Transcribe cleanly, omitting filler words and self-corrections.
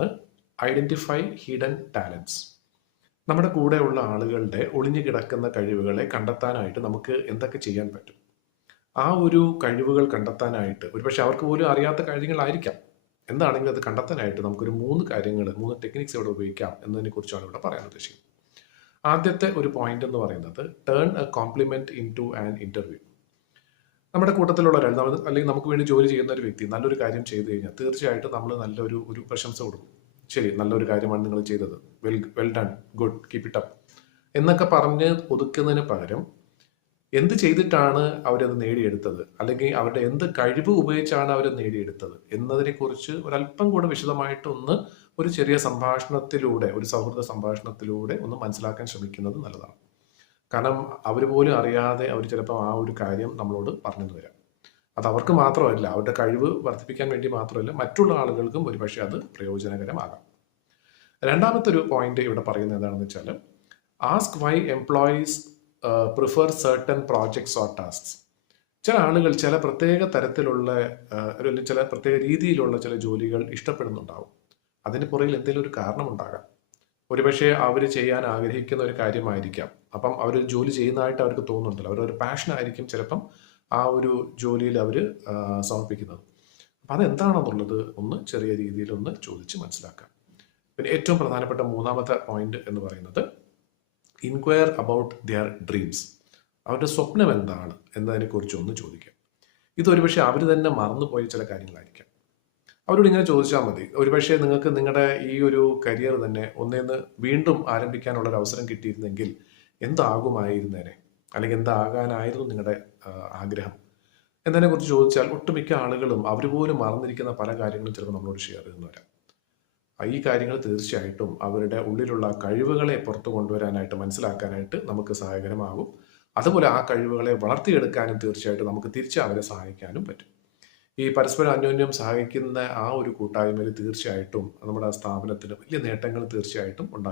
ആണ് identify hidden talents. നമ്മുടെ കൂടെയുള്ള ആളുകളുടെ ഒളിഞ്ഞു കിടക്കുന്ന കഴിവുകളെ കണ്ടെത്താനായിട്ട് നമുക്ക് എന്തൊക്കെ ചെയ്യാൻ പറ്റും? ആ ഒരു കഴിവുകൾ കണ്ടെത്താനായിട്ട് ഒരുപക്ഷെ അവർക്ക് പോലും അറിയാത്ത കാര്യങ്ങളായിരിക്കാം. എന്താണെങ്കിലും അത് കണ്ടെത്താനായിട്ട് നമുക്കൊരു 3 കാര്യങ്ങൾ, 3 ടെക്നിക്സ് ഇവിടെ ഉപയോഗിക്കാം എന്നതിനെക്കുറിച്ചാണ് ഇവിടെ പറയാൻ ഉദ്ദേശിക്കുന്നത്. ആദ്യത്തെ ഒരു പോയിന്റ് എന്ന് പറയുന്നത് turn a compliment into an interview. നമ്മുടെ കൂട്ടത്തിലുള്ള ഒരാൾ, അല്ലെങ്കിൽ നമുക്ക് വേണ്ടി ജോലി ചെയ്യുന്ന ഒരു വ്യക്തി നല്ലൊരു കാര്യം ചെയ്തു കഴിഞ്ഞാൽ തീർച്ചയായിട്ടും നമ്മൾ നല്ലൊരു പ്രശംസ കൊടുക്കും. ശരി, നല്ലൊരു കാര്യമാണ് നിങ്ങൾ ചെയ്തത്, well done, good, keep it up എന്നൊക്കെ പറഞ്ഞ് ഒതുക്കുന്നതിന് പകരം എന്ത് ചെയ്തിട്ടാണ് അവരത് നേടിയെടുത്തത്, അല്ലെങ്കിൽ അവരുടെ എന്ത് കഴിവ് ഉപയോഗിച്ചാണ് അവർ നേടിയെടുത്തത് എന്നതിനെക്കുറിച്ച് ഒരല്പം കൂടെ വിശദമായിട്ട് ഒരു ചെറിയ സംഭാഷണത്തിലൂടെ, ഒരു സൗഹൃദ സംഭാഷണത്തിലൂടെ ഒന്ന് മനസ്സിലാക്കാൻ ശ്രമിക്കുന്നത് നല്ലതാണ്. കാരണം അവർ പോലും അറിയാതെ അവർ ചിലപ്പോൾ ആ ഒരു കാര്യം നമ്മളോട് പറഞ്ഞെന്ന് വരാം. അത് അവർക്ക് മാത്രമല്ല, അവരുടെ കഴിവ് വർദ്ധിപ്പിക്കാൻ വേണ്ടി മാത്രമല്ല, മറ്റുള്ള ആളുകൾക്കും ഒരുപക്ഷെ അത് പ്രയോജനകരമാകാം. രണ്ടാമത്തെ ഒരു പോയിന്റ് ഇവിടെ പറയുന്നത് എന്താണെന്ന് വെച്ചാൽ, ask Y employees prefer certain projects or tasks. ചില ആളുകൾ ചില പ്രത്യേക തരത്തിലുള്ള അല്ലെങ്കിൽ ചില പ്രത്യേക രീതിയിലുള്ള ചില ജോലികൾ ഇഷ്ടപ്പെടുന്നുണ്ടാവും. അതിന് പുറകിൽ എന്തെങ്കിലും ഒരു കാരണം ഉണ്ടാകാം. ഒരുപക്ഷെ അവർ ചെയ്യാൻ ആഗ്രഹിക്കുന്ന ഒരു കാര്യമായിരിക്കാം. അപ്പം അവർ ജോലി ചെയ്യുന്നതായിട്ട് അവർക്ക് തോന്നുന്നുണ്ടല്ലോ, അവരൊരു പാഷനായിരിക്കും ചിലപ്പം ആ ഒരു ജോലിയിൽ അവർ സമർപ്പിക്കുന്നത്. അപ്പം അതെന്താണെന്നുള്ളത് ഒന്ന് ചെറിയ രീതിയിൽ ഒന്ന് ചോദിച്ച് മനസ്സിലാക്കാം. പിന്നെ ഏറ്റവും പ്രധാനപ്പെട്ട മൂന്നാമത്തെ പോയിന്റ് എന്ന് പറയുന്നത് ഇൻക്വയർ അബൌട്ട് ദിയർ ഡ്രീംസ്. അവരുടെ സ്വപ്നം എന്താണ് എന്നതിനെക്കുറിച്ച് ഒന്ന് ചോദിക്കാം. ഇതൊരുപക്ഷെ അവർ തന്നെ മറന്നുപോയ ചില കാര്യങ്ങളായിരിക്കാം. അവരോട് ഇങ്ങനെ ചോദിച്ചാൽ മതി, ഒരുപക്ഷെ നിങ്ങൾക്ക് നിങ്ങളുടെ ഈ ഒരു കരിയർ തന്നെ ഒന്നേന്ന് വീണ്ടും ആരംഭിക്കാനുള്ള ഒരു അവസരം കിട്ടിയിരുന്നെങ്കിൽ എന്താകുമായിരുന്നേനെ, അല്ലെങ്കിൽ എന്താകാനായിരുന്നു നിങ്ങളുടെ ആഗ്രഹം എന്നതിനെക്കുറിച്ച് ചോദിച്ചാൽ ഒട്ടുമിക്ക ആളുകളും അവർ പോലും മറന്നിരിക്കുന്ന പല കാര്യങ്ങളും ചിലപ്പോൾ നമ്മളോട് ഷെയർ ചെയ്യുന്നു വരാം. ഈ കാര്യങ്ങൾ തീർച്ചയായിട്ടും അവരുടെ ഉള്ളിലുള്ള കഴിവുകളെ പുറത്തു കൊണ്ടുവരാനായിട്ട്, മനസ്സിലാക്കാനായിട്ട് നമുക്ക് സഹായകരമാകും. അതുപോലെ ആ കഴിവുകളെ വളർത്തിയെടുക്കാനും തീർച്ചയായിട്ടും നമുക്ക് തിരിച്ച് അവരെ സഹായിക്കാനും പറ്റും. ഈ പരസ്പരം അന്യോന്യം സഹായിക്കുന്ന ആ ഒരു കൂട്ടായ്മയിൽ തീർച്ചയായിട്ടും നമ്മുടെ സ്ഥാപനത്തിന് വലിയ നേട്ടങ്ങൾ തീർച്ചയായിട്ടും ഉണ്ടാകും.